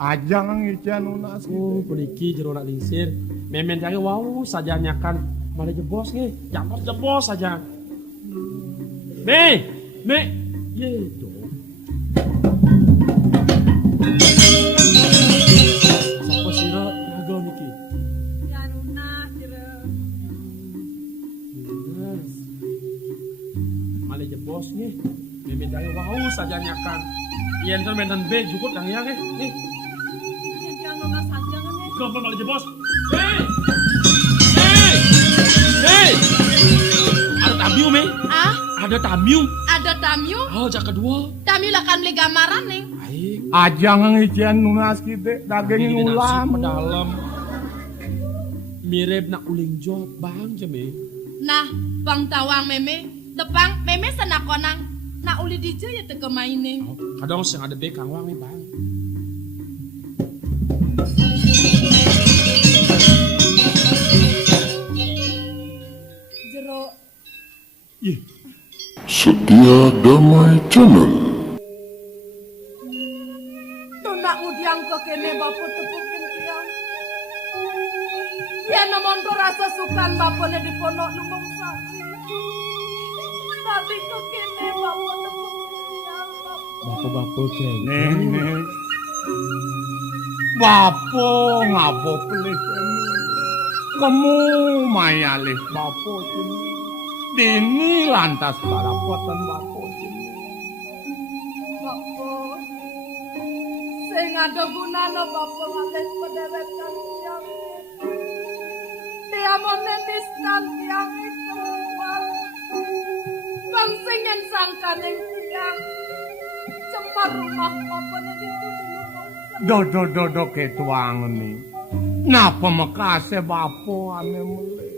Ajang ngican unas Oh, kuliki jero nak lingsir. Memen jange wau saja nyakan malah jebos nge. Jebos saja. Me. Ye do. Sapa sira naga niki? Ya nuna jero. Yes. Malah jebos nge. Memen jange wau saja nyakan. Yen kan menen be jukut dang ya nge. Yang nuna sanjangan nih. Kenapa malah jebos? Hey! Ada tamiu, Me. Ah, Ada tamiu. ada tamyu. Oh, jak kedua. Tamyu lah kan beli gambaran nih. Baik. Ajang ngican unas kita daging ulam dalam. Mirip nak uling job bang jeme. Nah, bang tawang meme, tepang meme senakonang. Nak uli DJ ya teke mainin. Kadang sing ada be kang wang nih bang. Jero Ih, Setia Damai Channel. tuh nak ngudiang ke kene bapak tepukin tiang. Ya namun tuh rasa sukan bapaknya di pondok numong saksi. Tapi ke kene bapak tepukin tiang. bapak-bapak keng. Neng. Bapo ngapo pelit ini. Kamu mayalih bapo ini. Dini lantas barapotan bapo ini. Bapak, sing ada gunanya bapak ngalih pederetan tiang. Dia mau netiskan tiang itu. Bang singen sangkan yang tiang. Cepat rumah bapaknya itu di lumong. Do ketuangan nih. Napa makase bapo ane mele.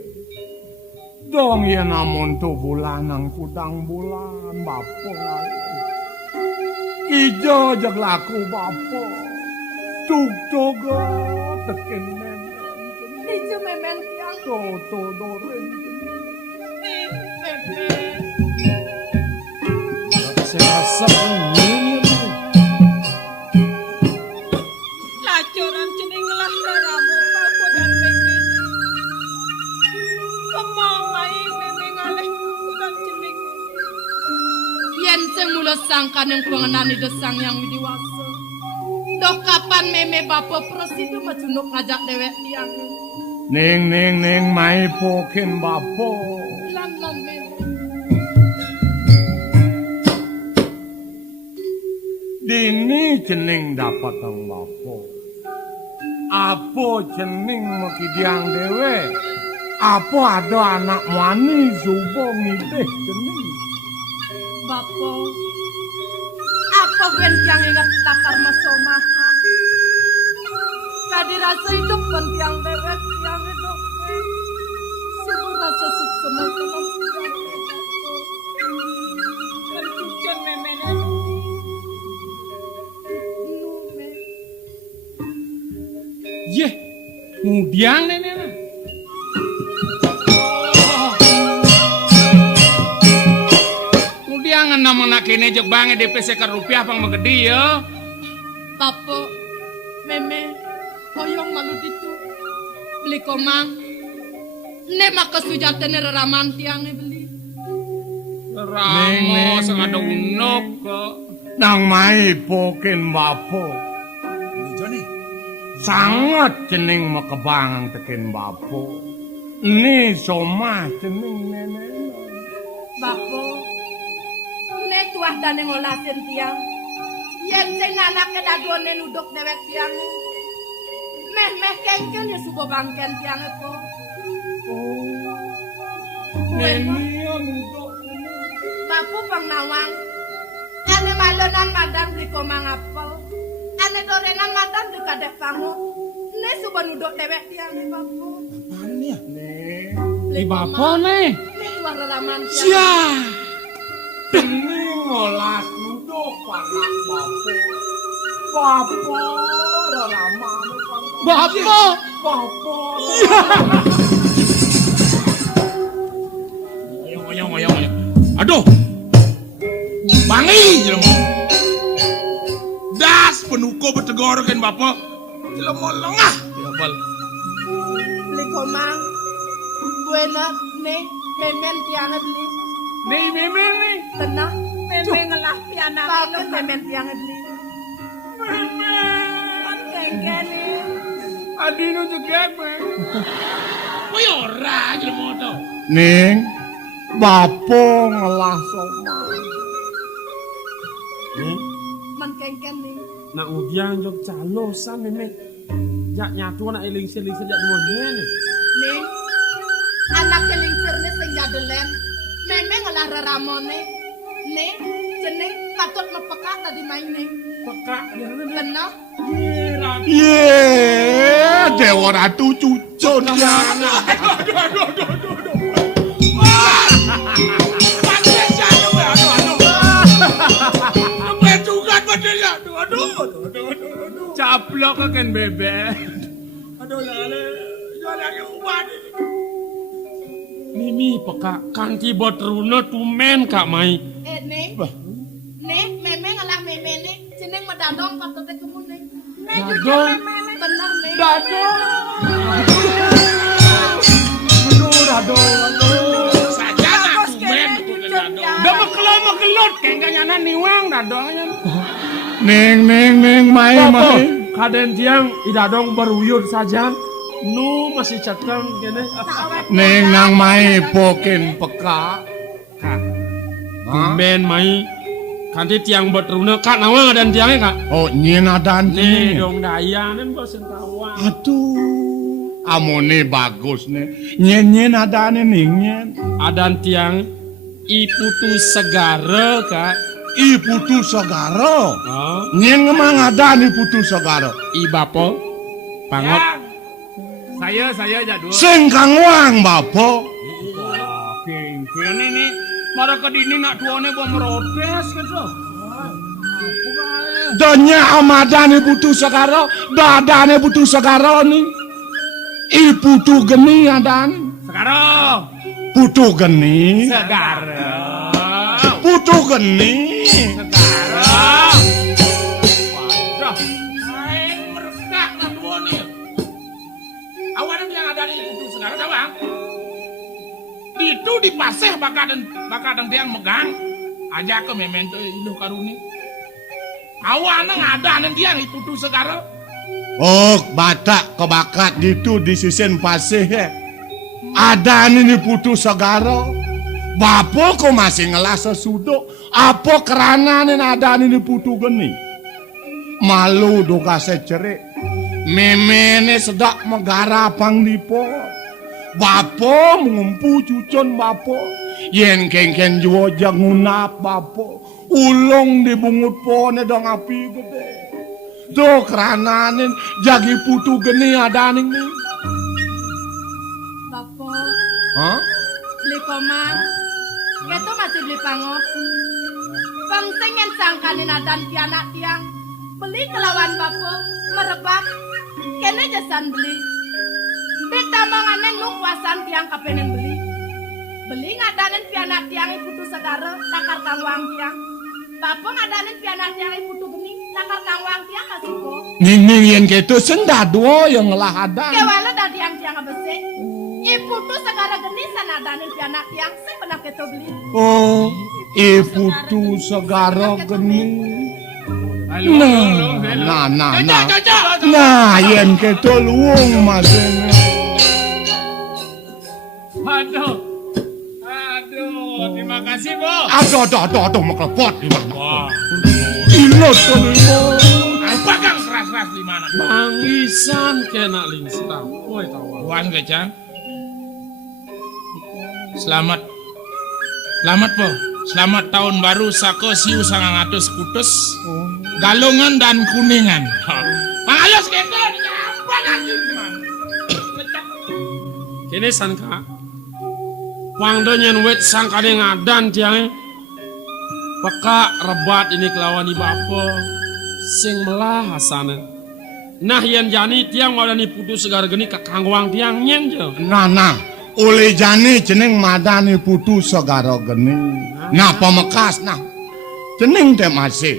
Dong ya namun tu bulanang kudang bulan bapo ngalih. Ijo jag laku bapo. Tuk teken memen. Ijo memen tiang. To doren. Saya rasa ini. Lacuran cening lah ramu bapak dan memen. Kemamai memen ngalih kudan cening. Yen sing mula sangkan yang pengenani desang yang widiwasa. Dok kapan meme bapak prosidu majunuk ngajak dewek tiang. Neng mai poken bapo. Lan meme. Dini jeneng dapat ang bapo. Apo jeneng makidiang dewe. Apo ada anak wani zubo ngiteh jeneng. Bapak, apa gue yang ingat takar masomaha? Kadi rasa hidup kan tiang dewek tiang itu. Sibu rasa suksema kelom tiang dewek. Bercucun memena. Nume. Ye, ngudiang nenek. Ngudiang namun nak kene jog bange DPC ke rupiah pang magedi ya. Bapak, meme, koyong malu ditu. Beli komang. Ne maka sujatene reraman tiang beli. Ramo sing ada unok kok. Nang mai poken bapo. Sangat jeneng makebangang teken bapo. Ni somah jeneng nenek. Bapak, ne tuah dan ngolasin tiang. Yen sing anake daduane nuduk dewek tiang. Meh kengken ya subo bangken tiang itu. Neni nuduk. Bapak pang nawang. Ane malonan madam beli komang apel. Ane dorenan madam di kadek pangu. Ne subo nuduk dewek tiang ni bapak. Apaan ya? Nih, Di bapak nih. Ne tuah reraman tiang. Sia. deni ngolas nuduk anak bapo. Bapo raraman. Bapak. Bapo. Oyong. Aduh. Bangi jelema. Das penuh duko betegor kan bapak. Jelomolong ah. Ya bal. Beli komang. Buena nih memen tiang beli. Nih memen nih. Tenang. Memang ngelah piana Bakal memen tiang beli. kan kengken Adino juga me. Kowe ora jelemoto. Ning bapo ngelah somai. Man kengken nih. Nak udiang jog calo san memek. Jak nyatu nak eling-eling sejak dua nih. Nih. Anak kelingsirnya sing jadelen. Memen ngelah raramone. Nih. Jeneng patut mepekak tadi main nih. Pekak ya Lenah. Ye, Dewa Ratu cucun ya. Caplok kan bebek. Mimi pekak kanti bot runa tumen kak mai. Nih. Nih, memen ngelah memen nih. Jeneng medadong patutnya kemuning. Dadong. Bener nih. Aduh. Saja nak tumen dadong. Udah mekelot kayak nyana niwang dadongnya. Neng mai. Kaden tiang idadong beruyur saja. Nu masih cakang gini. Neng nang mai pokin peka. Ben mai kanti tiang bot runa kak nawang dan tiangnya kak. Oh nyen adan Nih nih. dong daya nen bosen tawang. Aduh. Amone bagus nih. Nyen adan nih nyen. Adan tiang iputu segara kak. I putu sagara. Oh, Nyen ngemang adan i putu sagara. ibapo pangot. Saya jadul. Sing kang wang bapo. Kene nih, mara kedini nak tuane bo merotes gitu. Donya amadane putu sagara, dadane putu sagara nih. I putu geni adan. Sekarang. Putu geni. Sekarang. Putu geni. Sekarang. Wadah. Aing merekak nak tuane. Awan yang ada di itu sekarang dah bang. Itu dipaseh bakadang tiang megang. Aja ke memento ilu karuni. Awan yang ada nih tiang itu tuh sekarang. Oh, batak kebakat gitu di sisen pasih ya. Ada ini putu sagara. Bapo kok masih ngelas sesuduk. Apa kerana nih ada ini putu geni. Malu doga secerik. Memene sedak megara pang dipo. Bapo mengumpu cucun bapo. Yen kengken juo jangunap bapo. Ulung dibungut pone dong api gede. Do kerananin jagi putu geni ada nih. Bapo. Hah? Beli komang. Itu masih beli pangot. Bangseng yang sangkanin adan tianak tiang. Beli kelawan bapo. Merebak. Kene jasan beli. Ditambangannya ngukwasan tiang kapenen beli. Beli ngadanin pianak tiang putu segara. Takar kangwang tiang. Bapo ngadanin pianak tiang putu geni. Takar kangwang tiang masih kok. Ning yen gitu sendadwo yang ngelah ada. Kewala dari tiang besek. Ibu tuh segala geni sanadanin pianak tiang. Saya pernah keto beli. Oh, ibu tu segara geni. Nah, yen keto luung masin. Aduh, terima kasih bo. Aduh, meklepot. Wah, Ilot kelima. apa kang keras-keras di mana? Mangisan kena lingstam. Woi tawa. Wan gajah. Selamat po. Selamat tahun baru sako siu 900 kutus. Galungan dan kuningan. Pangayos kita apa lagi teman? Kini sangka. Wangdo nyen wet sangka de ngadan tiang. Peka rebat ini kelawan ibapo. Sing melah hasana. Nah yen jani tiang wadani putus segar geni kakangwang tiang nyen jo. Nah, oleh jani jeneng madani putu segara geni. Nah, pemekas nah. Jeneng teh masih.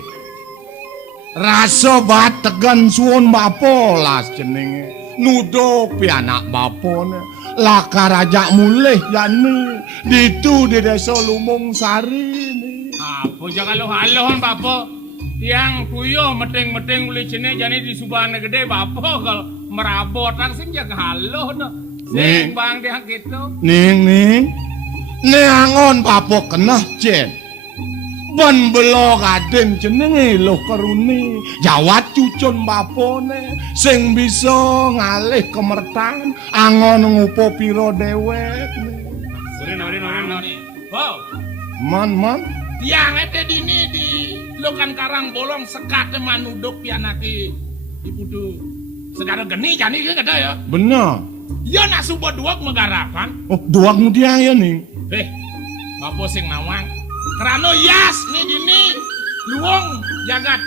Rasa bategan suwun bapolas jenenge. Nuduk pianak bapone. Laka rajak mulih jani. Ditu di desa Lumung Sari ni. Apa jangan lo halohon bapo. Tiang tuyo medeng-medeng uli jene jani di Subana Gede bapo kalau merabot langsung jaga haloh no. Sing bang dia gitu. Ning. Neangon bapo kena jen. Ben belo gaden jenenge loh keruni. Jawat cucun bapone. Sing bisa ngalih kemertan. Angon ngupo piro dewek. Nih. Wow. Man. Tiang ete dini di Lokan Karang Bolong sekat manuduk pianaki di putu segara geni jani kan ada ya. Bener. Ya nak subuh duak megarakan. Oh, duak dia ya nih. Bapo sing nawang. Kerana yas nih dini luang jagat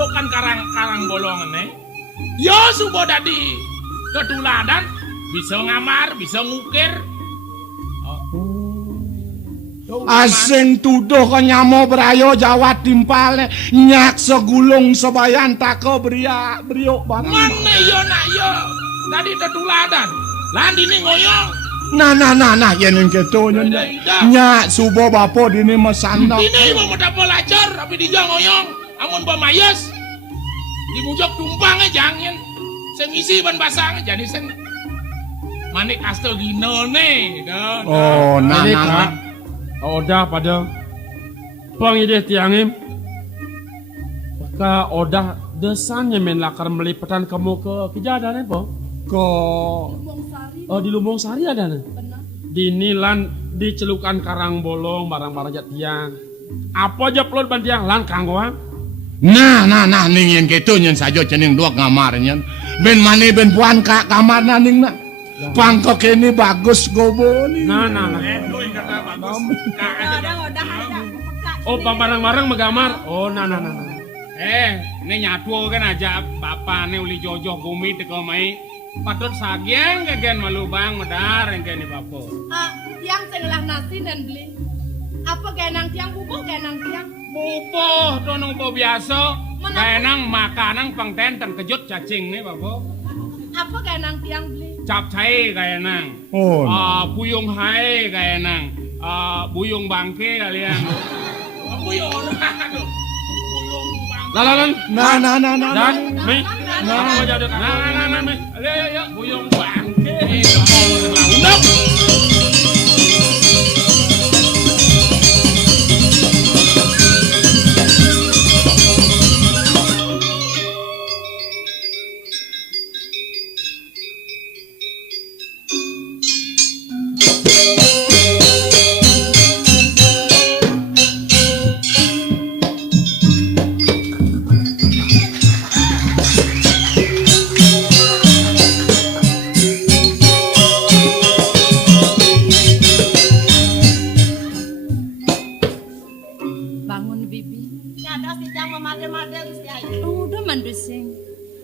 Lokan Karang Bolong nih. Ya subuh dadi ketuladan bisa ngamar, bisa ngukir. Asing tuduh ke nyamo berayo Jawa timpale nyak segulung sebayan tako beriok barang. Mana yo nak yo tadi ketuladan. Lan dini ngoyong. Nah, yen keto nyak subo bapo dini mesandok. Dini mau dapat lajar tapi dia ngoyong. Amun pamayas dimujok tumpangnya jangan. Sing isi ban basang jadi sing manik asto gino nih. Oh, nah. Odah pada pangideh tiangim. Maka odah desannya men lakar melipatan kamu ke kejadian apa? Lumung Sari. Oh di Lumbung Sari ada nih. Benar. Dinilan dicelukan Karang Bolong barang-barang jat tiang. Apa aja pelot ban tiang lan kanggoang. Nah, ning yen keto nyen saja jeneng duak ngamar nyen. Ben mani ben puan kak kamar ning nak. Pangkok ini bagus gobo nih. Nah. Lu kata bagus. Udah ada. Oh barang-barang megamar. Oh nah. Ini nyatu kan aja bapak nih uli jojoh bumi teko mai. Patut sagiang kegen malu bang medar yang kene bapo. Tiang sengelah nasi dan beli. Apa genang tiang bubuk genang tiang? Bupoh tonong po biasa. Kainang makanan pangtenten kejut cacing nih bapo. Apa genang tiang beli? Capcay kainang. Oh. Buyung hai kainang. Buyung bangke kalian. Buyung aduh. Buyung bangke. Lalan. Nah. Dan mi. Nah, mi. Ayo. Buyung bangke. Undang. Bangun bibi. Nyados titiang memade-made Gusti Ayu. Udah mandusing.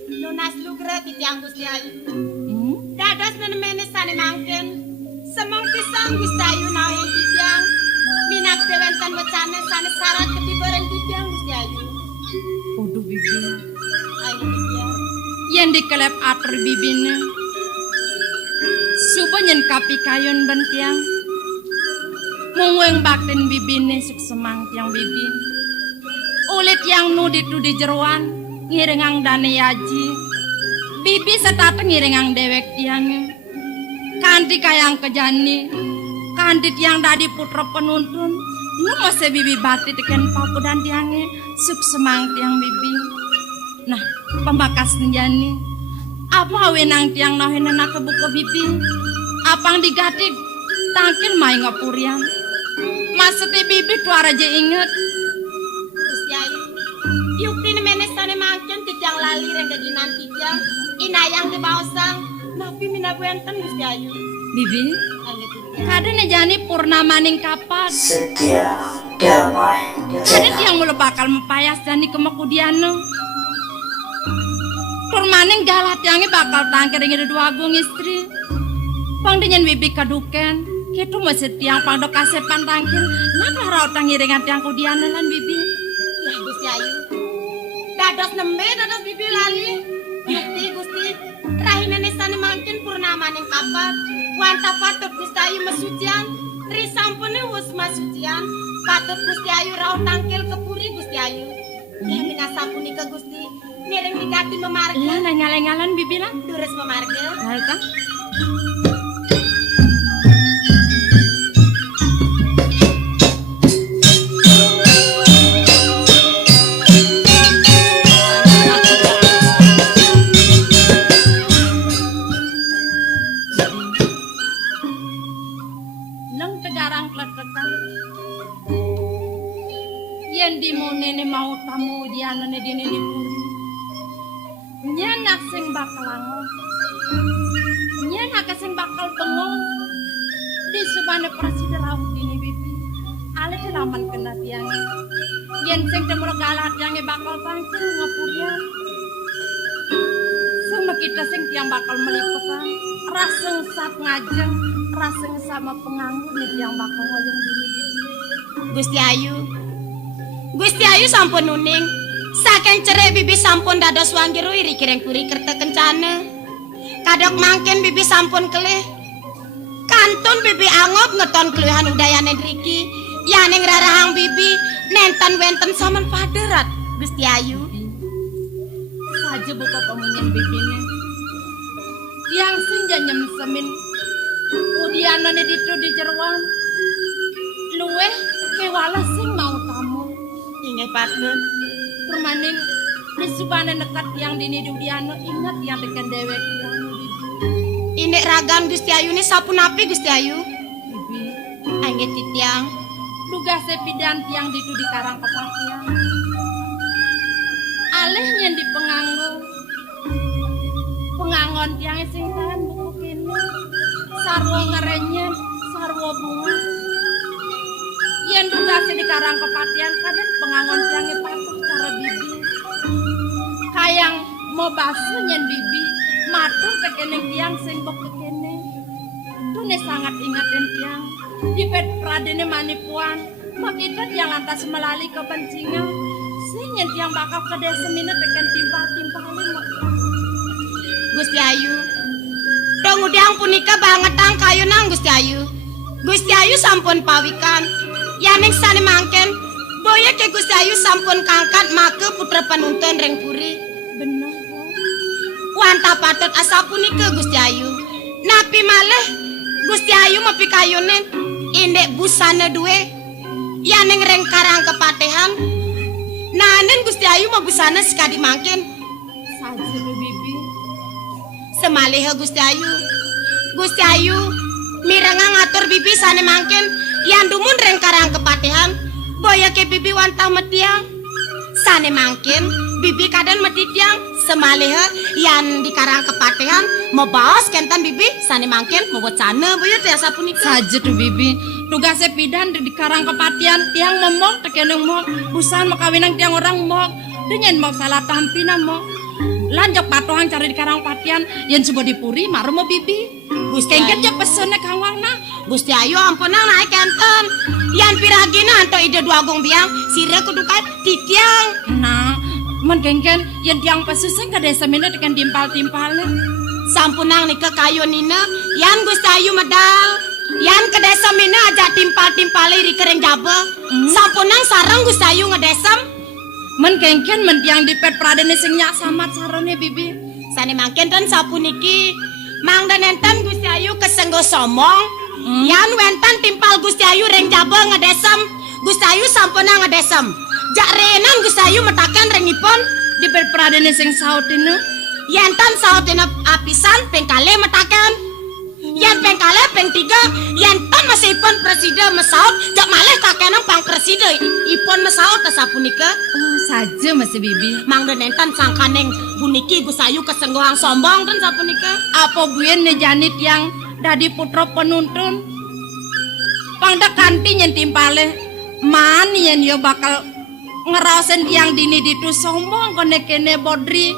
Lunas lugre titiang Gusti Ayu. Hmm? Dados menemene sane mangken. Semong pisang Gusti Ayu nawe titiang. Minak dewentan wecane sane sarat ketibaran titiang Gusti Ayu. Udah bibi. Ayu titiang. Yang dikelep atur bibine. Supo nyen kapi kayon bentiang. Mungweng bakten bibine suk semang tiang bibin. Ulit yang nudit di jeruan ngirengang dane yaji. Bibi setateng ngirengang dewek tiang. Kanti kayang kejani. Kanti tiang dadi putra penuntun. Nu mose bibi bakti teken papu dan tiange suk semang tiang bibi. Nah, pembakas njani. Apa wenang tiang nahenana kebuka bibi. Apang digatik tangkin mai ngapurian. Maksudnya bibi tuara aja inget. Gusti Ayu. Yukti nemene sane mangken titiang lali reng kejinan titiang. Inayang di baosang. Napi minagwenten Gusti Ayu. Bibi, Ayu titiang. kadang jani purnama ning kapan. Setia damai Kadang tiang mulu bakal mempayas jani kemakudiano. Purmaning galat tiangnya bakal tangkir ingin dua agung istri. Pang dengan bibi kaduken. Kitu masih tiang pangdok kasepan tangkir. Napa raut tangiringan tiang kudiano lan bibi. Ya Gusti Ayu. Dados nembe dados bibi lali. Yukti Gusti, rahina nesane mangkin purnamaning kapat. Wanta patut Gusti Ayu masucian, tri sampune wus masucian. Patut Gusti Ayu raut tangkil kepuri Gusti Ayu. Yen dengan sapunika Gusti, miring wigati memarga. Lah nanyale-nyalen bibi lah. Durus memarga. Hal kan? Nang kejarang kletekan. Yen di monene mau tamu dianane dene dipuri. Nyenak sing bakal lango. Nyenak sing bakal bengong. Di subane presiden rawuh dini bibi. Ale laman kena tiang. Yen sing temur galah tiange bakal bangkil ngapurian. Sama kita sing tiang bakal meliputan. Raseng sat ngajeng. Raseng sama penganggur nih tiang bakal wayang dini bibi. Gusti Ayu sampun nuning. Saking cerai bibi sampun dados wanggiru iri kireng puri kerta kencana. Kadok mangken bibi sampun kelih. Kantun bibi angop ngeton keluhan udayane driki. Yaning rarahang bibi nenten wenten saman paderat Gusti Ayu. Saja buka pemunyan bibine. Yang sing janyem semin. Udianane ditu di jeruan. Luweh kewala sing mau tamu. Inge patun. Permaning di subane nekat yang dini dudiano ingat yang dekan dewek yang bibi. Indek ragan Gusti Ayu ini sapunapi Gusti Ayu. Bibi, Angge titiang. duga sepidan tiang ditu di karang kepatian. Aleh nyen di pengangon tiang sing tahan buku kini. Sarwo ngerenyen, sarwo bunga. Yen duga di karang kepatian kadang pengangon tiangnya patuh cara bibi. Kayang mau basuh nyen bibi, matur kekeneng tiang sing buku kene. Tune sangat ingatin tiang. Di pet pradene manipuan, makita tiang lantas melalui kepencingan. Singen tiang bakal ke desa mina tekan timpal-timpalin. Gusti Ayu. Dong udang punika banget tang kayu nang Gusti Ayu. Gusti Ayu sampun pawikan. Yaning sane mangken, boya ke Gusti Ayu sampun kangkat make putra panuntun reng puri. Bener, Wanta patut asa punika Gusti Ayu. Napi malih Gusti Ayu mapi kayunen indek busana duwe. Yaning reng karang kepatehan. Nanen Gusti Ayu mau busana sekadi mangken. saja lu bibi. Semalihe Gusti Ayu. Gusti Ayu miranga ngatur bibi sane mangken yang dumun reng karang kepatehan. Boya ke bibi wantah metiang. Sane mangken bibi kadan metitiang. Semalihe yang di karang kepatehan mau baos kentan bibi sane mangken mau buat sana boya tiasa punika. Saja tuh bibi. Tugas sepidan di karang kepatian tiang memok tekeneng mok. Busan makawinang tiang orang mok. Dengan mok salah tampina mok. Lanjok patohan cari di karang patian yang coba dipuri maru mau bibi. Gusti Kengket Ayu. aja pesennya kang warna. Gusti Ayu ampunang naik kenten. Yang piragina anto ide dua gong biang sire kudukan titiang. Nah, men kengken yang tiang pesuseng ke desa mina dengan timpal-timpalnya. Sampunang nika kayu nina yan Gusti Ayu medal. Yan ke desa mina aja timpal-timpali ri kereng jaba. Sampunang sarang Gusti Ayu ngedesem. Men kengken men tiang di pet pradene sing nyak samat sarone bibi. Sane mangken dan sapuniki mangda nenten Gusti Ayu kesenggo somong. Yan wentan timpal Gusti Ayu reng jaba ngedesem. Gusti Ayu sampunang ngedesem. Jak renan Gusti Ayu metakan rengipun. Di pet pradene sing sautine. Yantan sautina apisan pengkale metakan. Yan pengkale peng tiga yantan masih ipon presiden mesaut jak malih kakenang pang presiden ipon mesaut sapunika. Oh, saja masih bibi. Mangda nenten sangkaneng buniki Gusti Ayu kesenggoang sombong dan sapunika. Apa buen nejanit yang dadi putra penuntun? Pangda kanti nyen timpale. Man yen yo bakal ngerasain tiang dini ditu sombong kene kene bodri.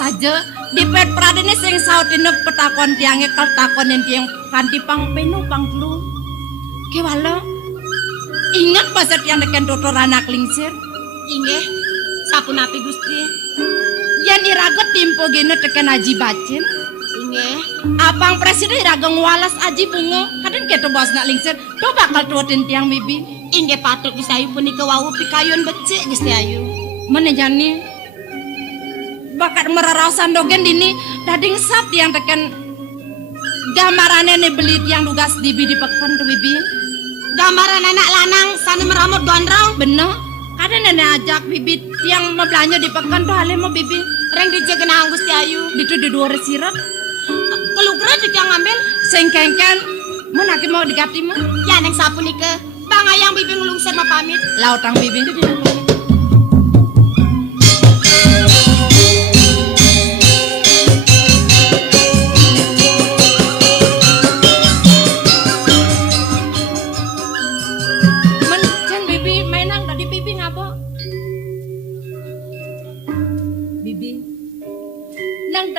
Saja di pet pradene sing sautine petakon tiange kaltakon yang tiang kanti pang penu pang telu. Kewala ingat pas tiang deken tutur anak lingsir. Inggih. Sapunapi Gusti? Yang iraga timpo gini tekan aji bacin. Inggih. Apang presiden iraga ngwalas aji bunga. Kadang kita bos nak lingser. Do bakal tuatin tiang bibi. Inggih patut Gusti Ayu punika wau pikayun becik Gusti Ayu. Menejani. Bakat merarasan dogen dini. Dading sap yang tekan gambarannya nih beli tiang dugas dibi di pekan tuh bibi. Gambaran anak lanang sana meramut gondrong. Bener. Kadang nenek ajak bibi tiang mau belanja di pekan tuh halnya mau bibi. Reng dijegenang Gusti Ayu. Itu di dua resirap. Kelukra juga ngambil. Sengkengkan. Menaki mau digati mah. Ya neng sapunika. Bang ayang bibi ngelungser mah pamit. Lautang bibi itu di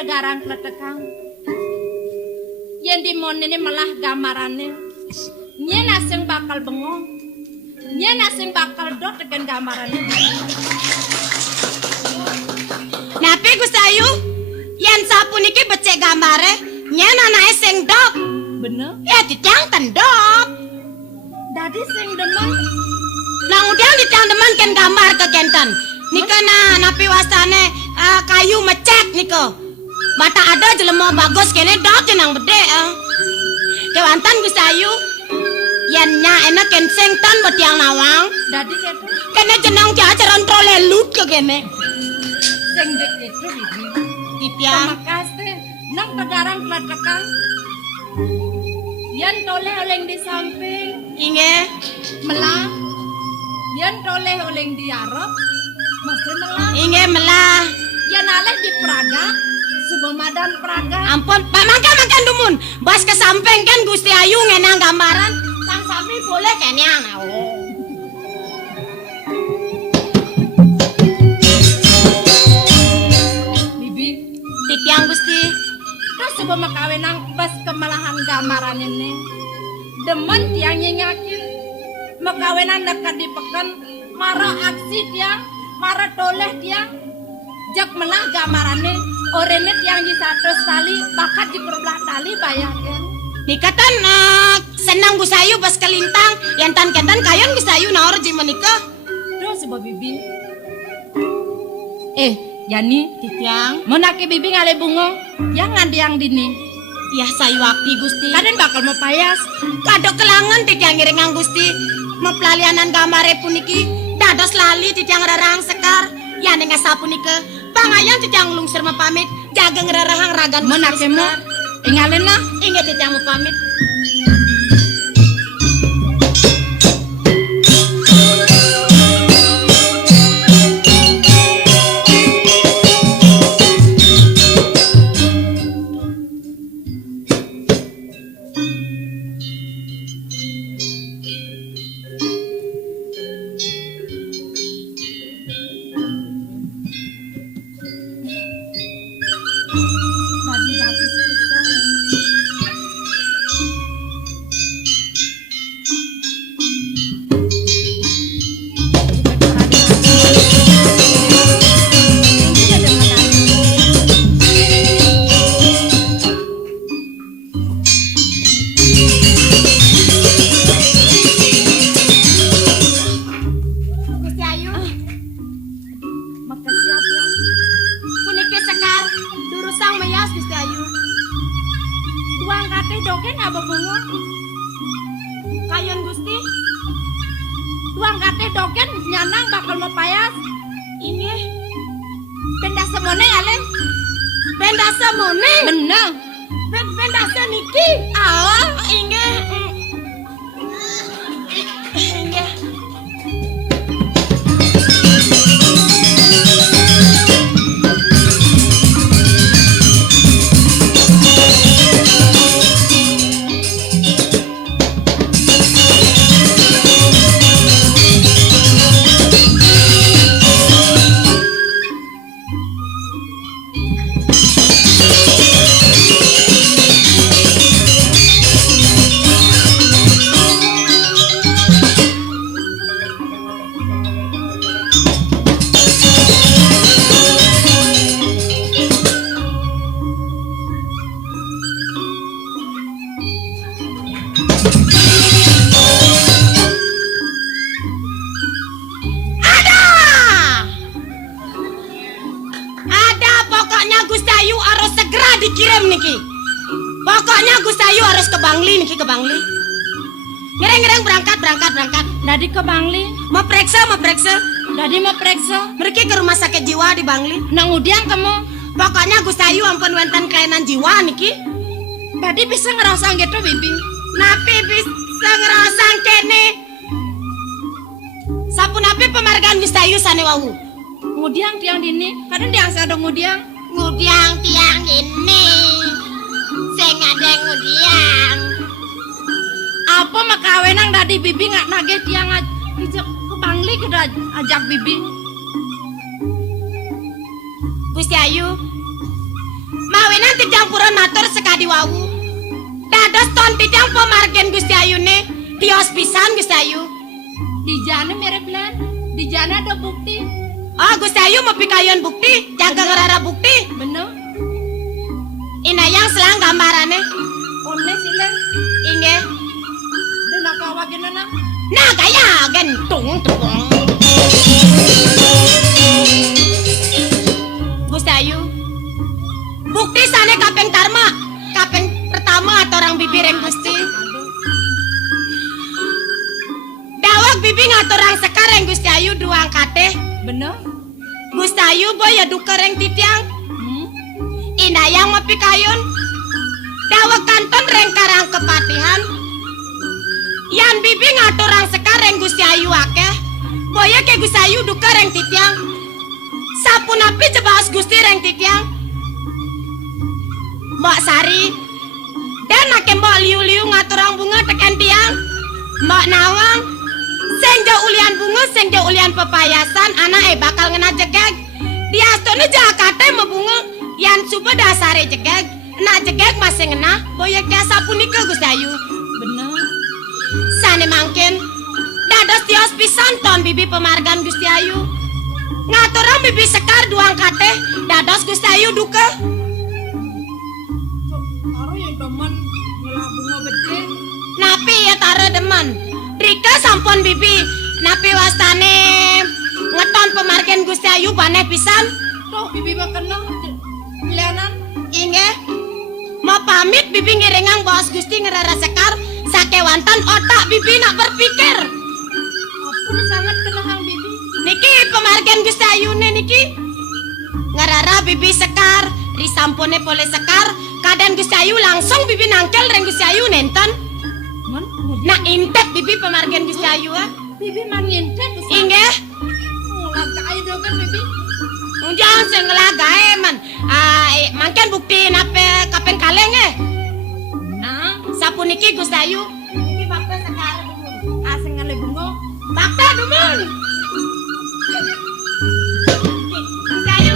tegarang kletekang yang dimon ini malah gambarannya nya naseng bakal bengong nya naseng bakal dot tekan gambarannya. Napi Gusti Ayu yang sapuniki becek gambare nya nanae sing dop. Bener ya ditiang tendop dadi sing demen nang udang ditiang demen ken gambar ke kenten nika napi wastane kayu mecek nika. Mata ada jelema bagus kene dot jenang bede. Kewantan Gusti Ayu. Yen nya enak ken sing tan betiang nawang. dadi ketu Kene jenang jajaran trolelut ke kene. sing dek itu bibi Tipiang. makasih nang tegarang kletekang yang toleh oleng di samping Inge. melah yang toleh oleng di arep masih melah Inge melah. yang aleh di Praga Subomadan Praga. Ampun, Pak makan dumun. Bas ke samping kan Gusti Ayu ngenang gambaran. Kang Sami boleh kenyang. Bibi, Titiang Gusti. terus coba makawenang bas kemalahan gambaran ini. Demen tiang nyenyakin. Makawenan dekat di pekan. Marah aksi tiang. Marah toleh tiang. Jak melah gambarannya. Orene tiang di satu tali. Bakat di perbelah tali bayar kan. Nikatan senang Gusti Ayu bas kelintang. Yang tan kentan kayon Gusti Ayu naor ji menikah. Terus coba bibi. Yani. Titiang. Menaki bibi ngale bungo. Yang ngadiang dini. Ya sayu wakti Gusti. Kaden bakal mau payas. Kado kelangan titiang ngiringang Gusti. Mepelalianan gamare puniki. Dados lali titiang rarang sekar. Ya neng sapunika. Pangayan titiang lungsir pamit. Jaga ngerarahang ragan Menaki mo. Ingalen na. Ingat titiang pamit. Ayu harus ke Bangli niki ke Bangli. Ngereng-ngereng berangkat. Dadi ke Bangli. Mau periksa. Dadi mau periksa. Mereka ke rumah sakit jiwa di Bangli. Nang udiang kamu. Pokoknya Gusti Ayu ampun wenten kelainan jiwa niki. Dadi bisa ngerasa gitu bibi. Napi bisa ngerasa kene. Sapunapi pemaragan Gusti Ayu sane wau. Ngudiang tiang dini. Kadang dia ada ngudiang. Ngudiang tiang ini. Sing ada ngudiang. Apa makawenang dadi bibi nggak nagih tiang ajak ke Bangli kita ajak bibi. Gusti Ayu. Mawenan tijang pura matur sekadi wau. Dados ton tijang pemargen Gusti Ayu ne. Tios pisan Gusti Ayu. Di jana mirip lan. Di jana ada bukti. Oh Gusti Ayu mau pikayon bukti. Jaga ngerara bukti. Bener. Inayang selang gambarannya. Oleh silang. Inge. Dan aku awagin na. Nah gaya gentung. Gusti Ayu. Bukti sana kapeng tarma. Kapeng pertama atau orang bibir yang Gusti. Dawak bibi ngatur orang sekarang Gusti Ayu dua angkate. Bener. Gusti Ayu boy ya dukereng titiang. Inayang mapi kayun. Dawak kanton reng karang kepatihan. Yan bibi ngatur orang sekarang Gusti Ayu akeh. Boya ke Gusti Ayu dukereng titiang. Sapunapi jebas Gusti reng titiang. Mbak Sari. Dan ake mbak liu-liu ngatur orang bunga tekan tiang. Mbak Nawang. Sengja ulian bunga, sengja ulian pepayasan, anak bakal ngena jegeg. Di astone jakate mebunga, yan supa dasare jegeg. Nak jegeg masih ngena, boyek tiasa punika Gusti Ayu. Bener. Sane mangkin, dados tios pisan ton bibi pemargan Gusti Ayu. Ngaturang bibi sekar duang kate, dados Gusti Ayu duka. Taruh yang teman ngelah bunga gede. Napi ya taro demen. Rika sampun bibi, napi wastane ngeton pemargen Gusti Ayu baneh pisan. Tuh bibi bakena pilihanan. Inge, mau pamit bibi ngiringang bos Gusti ngerara sekar. Sakewantan otak bibi nak berpikir. Aku sangat kenang bibi. Niki pemargen Gusti Ayu ne niki. Ngerara bibi sekar, risampone pole sekar. Kadan Gusti Ayu langsung bibi nangkel reng Gusti Ayu nenten. Man, Nak intep bibi pemargen Gusti Ayu ah. bibi man nyentet. Inge, Lagay daw kan bibi. jangan sengelagae man. Mangken bukti nape kapeng kaleng Nah, Sapuniki Gusti Ayu. Niki bakta sekarang dumun. asing ngalih bunga. Bakta dumun. Gusti Ayu.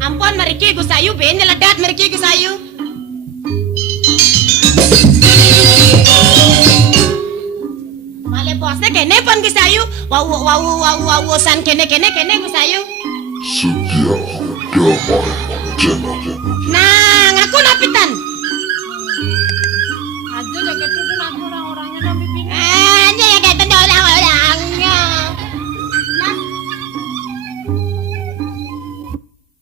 Ampun meriki Gusti Ayu ben nyeledat meriki Gusti Ayu. Male bosnya kene pon Gusti Ayu. Wow san kene Gusti Ayu. Setia damai channel. Nah